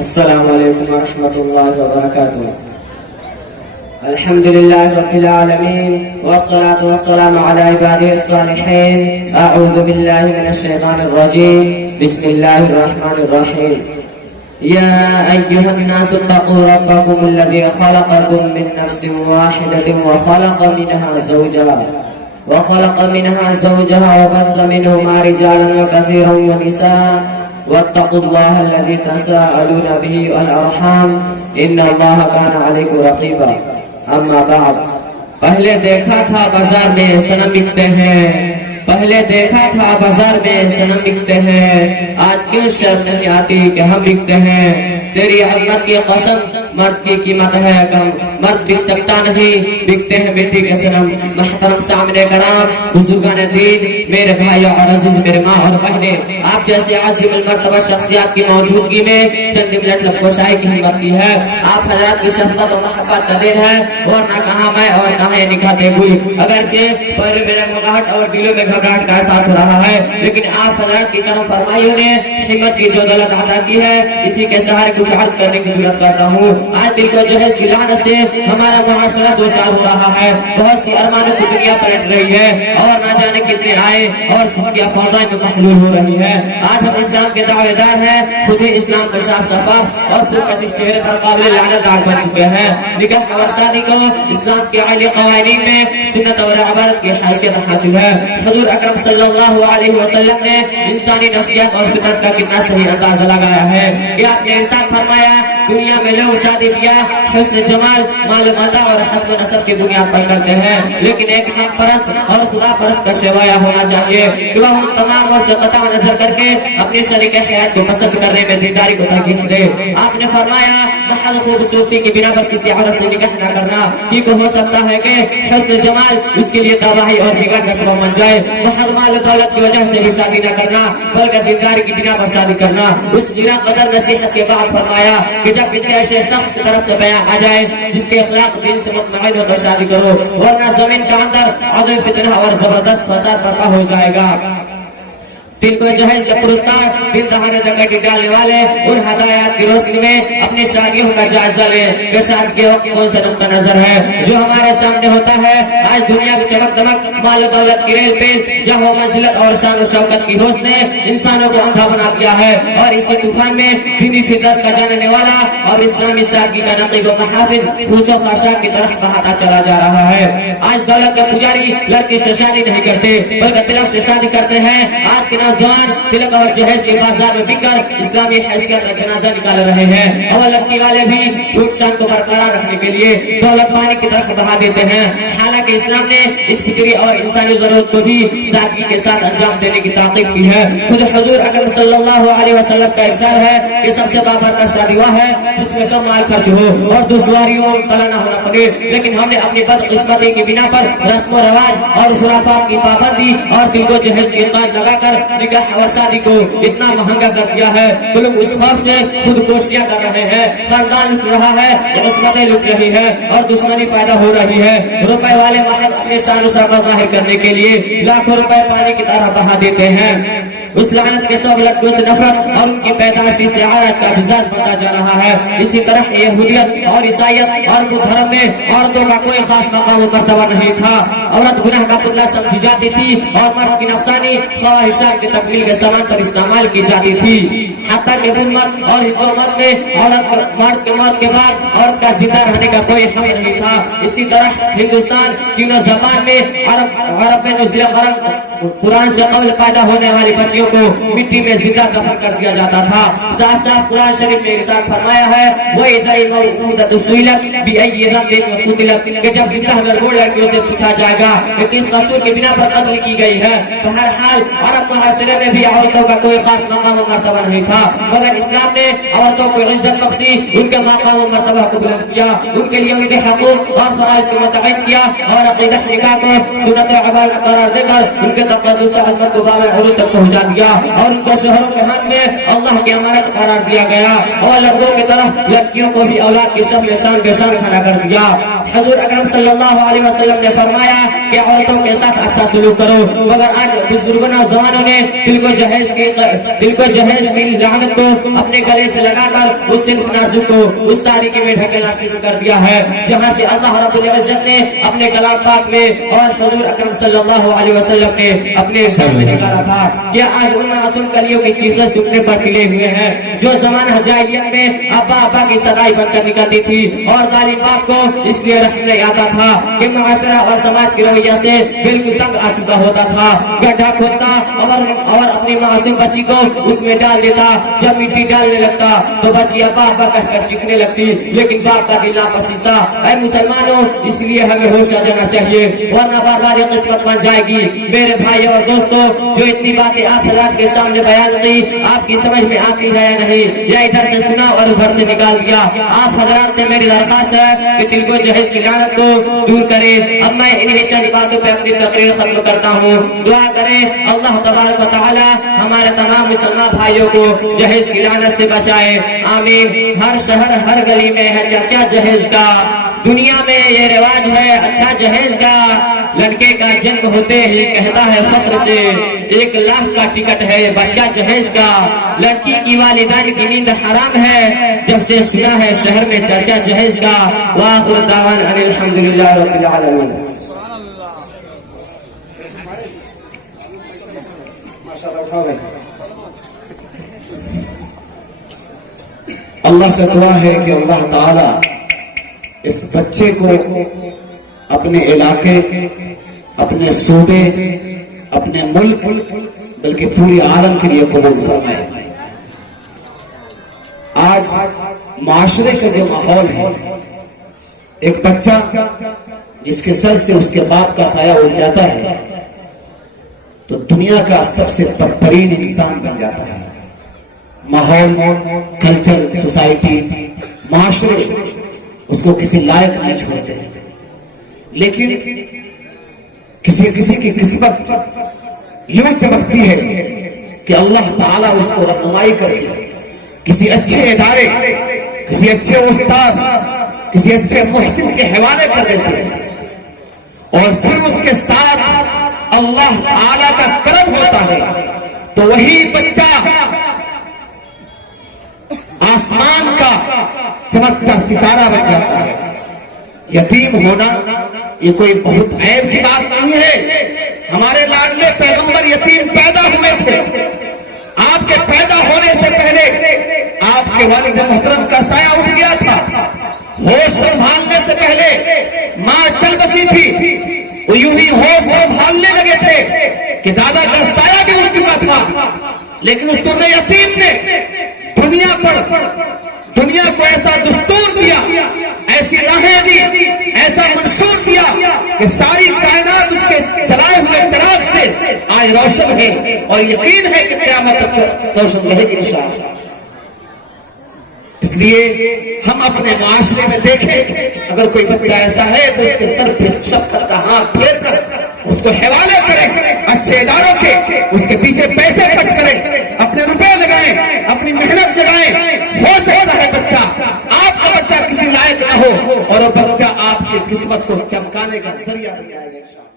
السلام علیکم ورحمۃ اللہ وبرکاتہ. الحمد لله رب العالمين والصلاة والسلام على عباده الصالحين. أعوذ بالله من الشيطان الرجيم. بسم الله الرحمن الرحيم. يا أيها الناس اتقوا ربكم الذي خلقكم من نفس واحدة وخلق منها زوجها وبث منهما رجالا كثيرا ونساء واتقوا الله الذي تساءلون به والأرحام إن الله كان عليكم رقيبا. اما بعد. پہلے دیکھا تھا بازار میں صنم بکتے ہیں، پہلے دیکھا تھا بازار میں صنم بکتے ہیں، آج کیوں شرم نہیں آتی کہ ہم بکتے ہیں؟ تیری عظمت کی قسم، مرد کی قیمت ہے کم، مرد بک سکتا نہیں، بکتے ہیں مٹی کے صنم. محترم سامنے کرام، بزرگان دین، میرے بھائی اور عزیز میرے ماں اور بہنیں، آپ جیسے عظیم المرتبہ شخصیات کی موجودگی میں چند منٹ لبکشائی کی ہمت کی ہے. آپ حضرات کی شفقت و محبت کا دین ہے، ورنہ کہاں میں اور کہاں یہ نکاتے ہوئی. اگرچہ پر میرے مگاہٹ اور دلوں میں گھبراہٹ کا احساس ہو رہا ہے، لیکن آپ حضرات کی کرم فرمائیوں نے ہمت کی جو دولت عطا کی ہے، اسی کے سہارے کچھ عرض کرنے کی ضرورت کرتا ہوں. آج دل کو جہیز کی لعنت سے ہمارا معاشرہ دو چار ہو رہا ہے. بہت سی ارمانوں کی دنیا پلٹ رہی ہے اور نہ جانے کتنے آئے اور فسقیہ فوضائیں میں محلول ہو رہی ہے. آج ہم اسلام کے دعوے دار ہیں، خود ہی اسلام کا صاف شفاف اور پرکشش چہرے پر قابل لعنت دار بن چکے ہیں. نکاح اور شادی کو اسلام کے عالی قوانین میں سنت اور عبادت کی حیثیت حاصل ہے. حضور اکرم صلی اللہ علیہ وسلم نے انسانی نفسیات اور فطرت کا کتنا صحیح اندازہ لگایا ہے کہ آپ نے ارشاد فرمایا، دنیا میں لوگ شادی بیاہ، حسن جمال، مال و متاع اور حسب و نسب کی بنیاد پر کرتے ہیں، لیکن ایک حق پرست اور خدا پرست کا شیوایا ہونا چاہیے کہ وہ ان تمام اور سے قطع نظر کر کے اپنی شریک حیات کو پسند کرنے میں دینداری کو ترجیح دے. آپ نے فرمایا، محض خوبصورتی کی بنا پر کسی عورت سے نکاح نہ کرنا، یہ ہو سکتا ہے کہ حسن جمال اس کے لیے تباہی اور بگاڑ کا سبب بن جائے. محض مال و دولت کی وجہ سے بھی شادی نہ کرنا، بلکہ دینداری کی بنا پر شادی کرنا. اس میرا قدر نصیحت کے بعد فرمایا کہ جب کسی ایسے شخص کی طرف سے بیان آ جائے جس کے اخلاق دین سے مطمئن ہو تو شادی کرو، ورنہ زمین کا اندر عدم فتنہ اور زبردست فساد برپا ہو جائے گا. دل کو جہیز کا پرستار، دن دہانے ڈکیتی ڈالنے والے ان ہدایات کی روشنی میں اپنی شادیوں کا جائزہ لیں کہ شادی کے وقت کون سا نقطہ نظر ہے جو ہمارے سامنے ہوتا ہے. آج دنیا کی چمک دمک، مال و دولت کی ریل پہ جہاں منزلت اور شان و شوکت کی ہوش نے انسانوں کو اندھا بنا دیا ہے، اور اسی طوفان میں دینی فطرت کا جاننے والا اور اسلامی سادگی کا نقیب و محافظ خوش و خاشاک کی طرف بہاتا چلا جا رہا ہے. آج دولت کے پجاری لڑکی سے شادی نہیں کرتے بلکہ تلک سے شادی کرتے ہیں. آج کے نوجوان تلک اور جہیز کے بازار میں بک کر اسلامی حیثیت کا جنازہ نکال رہے ہیں، اور لڑکی والے بھی جھوٹ شان کو برقرار رکھنے کے لیے دولت پانی کی طرف بہا دیتے ہیں. حالانکہ اسلام نے اس فطری اور انسانی ضرورت کو بھی سادگی کے ساتھ انجام دینے کی تاکید کی ہے. خود حضور اکرم صلی اللہ علیہ وسلم کا ارشاد ہے کہ سب سے بابرکت شادی وہ ہے جس میں کم مال خرچ ہو اور دشواریوں میں مبتلا نہ ہونا پڑے. لیکن ہم نے اپنی بدقسمتی کی بنا پر رسم و رواج اور خرافات کی پابندی اور دل کو جہیز کی قید لگا کر نکاح اور شادی کو اتنا مہنگا کر دیا ہے کہ لوگ اس خوف سے خود کوشیاں کر رہے ہیں، خاندان لٹ رہا ہے، عصمتیں لٹ رہی ہے اور دشمنی پیدا ہو رہی ہے. روپے والے محض اپنے شان و شوکت ظاہر کرنے کے لیے لاکھوں روپے پانی کی طرح بہا دیتے ہیں. اس لعنت کے سب لڑکیوں سے نفرت اور ان کی پیدائشی سے آج کا مزاج بنتا جا رہا ہے. اسی طرح یہودیت اور عیسائیت اور بدھ دھرم میں عورتوں کا کوئی خاص مقام و مرتبہ نہیں تھا. عورت گناہ کا پتلا سمجھی جاتی تھی اور مرد کی نفسانی خواہشات کی تکمیل کے سامان پر استعمال کی جاتی تھی. حتیٰ کہ بدھ مت اور ہندو مت میں عورت مرد کے موت کے بعد عورت کا زندہ رہنے کا کوئی حق نہیں تھا. اسی طرح ہندوستان، چین و جاپان میں عرب میں نزل قرن قرآن سے قبل پیدا ہونے والی بچیوں کو مٹی میں زندہ دفن کر دیا جاتا تھا. صاف صاف قرآن شریف میں ارشاد فرمایا ہے، وَإِذَا الْمَوْءُودَةُ سُئِلَتْ بِأَيِّ ذَنبٍ قُتِلَتْ، کہ جب زندہ گردگوڑ لڑکیوں سے پوچھا جائے گا کہ کس قصور کی بنا پر قتل کی گئی ہے. بہرحال عرب معاشرے میں بھی عورتوں کا کوئی خاص مقام و مرتبہ نہیں تھا، مگر اسلام نے عورتوں کو عزت بخشی، ان کے مقام و مرتبہ کو بلند کیا، ان کے لیے ان کے حقوق اور فرائض کو متعین کیا، اور عقیدہ نکاح کو سنت و عبادت قرار دے کر ان کے تقدس عظمت کو باب عروج تک پہنچا دیا، اور ان کو شوہروں کے ہاتھ میں اللہ کی امانت قرار دیا گیا، اور لڑکوں کی طرح لڑکیوں کو بھی اولاد کی شب شان کھڑا کر دیا. حضور اکرم صلی اللہ علیہ وسلم نے فرمایا کہ عورتوں کے ساتھ اچھا سلوک کرو، مگر آج بزرگوں نوجوانوں نے دل کو جہیز کی لعنت کو اپنے گلے سے لگا کر اس صنف نازک کو اس تاریکی میں ڈھکیلنا شروع کر دیا ہے جہاں سے اللہ رب العزت نے اپنے کلام پاک میں اور حضور اکرم صلی اللہ علیہ وسلم نے اپنے ارشاد میں نکالا تھا کہ آج ان معصوم کلیوں کی چیزیں سننے پر ملے ہوئے ہیں جو زمانہ جاہلیت میں ابا ابا کی صدائی بن کر نکلتی تھی اور غالب پاک کو اس لیے رحم نہیں آتا تھا کہ معاشرہ اور سماج کی رویہ سے بالکل تنگ آ چکا ہوتا تھا، گڈھا کھودتا اور اپنی معصوم بچی کو اس میں ڈال دیتا، جب مٹی ڈالنے لگتا تو بچی ابا ابا کہہ کر چیخنے لگتی لیکن باپ کا دل ناپسندہ۔ اے مسلمانوں، اس لیے ہمیں ہوش آ جانا چاہیے ورنہ بار بار یہ قسمت بن جائے گی۔ میرے بھائی اور دوستوں، جو اتنی باتیں آپ حضرات کے سامنے بیان کی آپ کی سمجھ میں آتی ہے یا نہیں، یا ادھر سے سنا اور ادھر سے نکال دیا؟ آپ حضرات سے میری درخواست ہے کہ دل کو جہیز کی لعنت کو دور کرے۔ اب میں انہیں چند باتوں پہ اپنی تقریر ختم کرتا ہوں۔ دعا کریں اللہ تبارک و تعالی ہمارے تمام مسلمان بھائیوں کو جہیز کی لعنت سے بچائے، آمین۔ ہر شہر ہر گلی میں ہے چرچا جہیز کا، دنیا میں یہ رواج ہے اچھا جہیز کا، لڑکے کا جنم ہوتے ہی کہتا ہے فخر سے 1 لاکھ کا ٹکٹ ہے بچہ جہیز کا، لڑکی کی والدین کی نیند حرام ہے جب سے سنا ہے شہر میں چرچا جہیز کا۔ وآخر دعوانا ان الحمدللہ رب العالمین۔ اللہ سے دعا ہے کہ اللہ تعالی اس بچے کو اپنے علاقے، اپنے صوبے، اپنے ملک بلکہ پوری عالم کے لیے قبول فرمائے۔ آج معاشرے کا جو ماحول ہے، ایک بچہ جس کے سر سے اس کے باپ کا سایہ اٹھ جاتا ہے تو دنیا کا سب سے بدترین انسان بن جاتا ہے۔ ماحول، کلچر، سوسائٹی، معاشرے اس کو کسی لائق نہیں چھوڑتے، لیکن کسی کی قسمت یوں چمکتی ہے کہ اللہ تعالیٰ اس کو رہنمائی کر کے کسی اچھے ادارے، کسی اچھے استاذ، کسی اچھے محسن کے حوالے کر دیتے ہیں، اور پھر اس کے ساتھ اللہ تعالیٰ کا کرم ہوتا ہے تو وہی بچہ آسمان کا چمکتا ستارہ بن جاتا ہے۔ یتیم ہونا یہ کوئی بہت عیب کی بات نہیں ہے۔ ہمارے لاڈلے پیغمبر یتیم پیدا ہوئے تھے، آپ کے پیدا ہونے سے پہلے آپ کے والد محترم کا سایہ اٹھ گیا تھا، ہوش سنبھالنے سے پہلے ماں چل بسی تھی، وہ یوں ہی ہوش سنبھالنے لگے تھے کہ دادا کا سایہ بھی اٹھ چکا تھا، لیکن اس طرح یتیم نے دنیا کو ایسا دستور دیا، ایسی راہیں دی، ایسا منشور دیا کہ ساری کائنات اس کے چلائے ہوئے چراغ سے آج روشن ہے، اور یقین ہے کہ قیامت تک روشن رہے گی انشاءاللہ۔ اس لیے ہم اپنے معاشرے میں دیکھیں اگر کوئی بچہ ایسا ہے تو اس کے سر پہ شفقت کا ہاتھ پھیر کر اس کو حوالے کریں اچھے اداروں کے، اس کے پیچھے پیسے خرچ کریں، اپنے روپے لگائیں، اپنی محنت لگائیں۔ ہو سکتا ہے بچہ آپ کا بچہ کسی لائق نہ ہو اور وہ بچہ آپ کی قسمت کو چمکانے کا ذریعہ بن جائے گا انشاءاللہ۔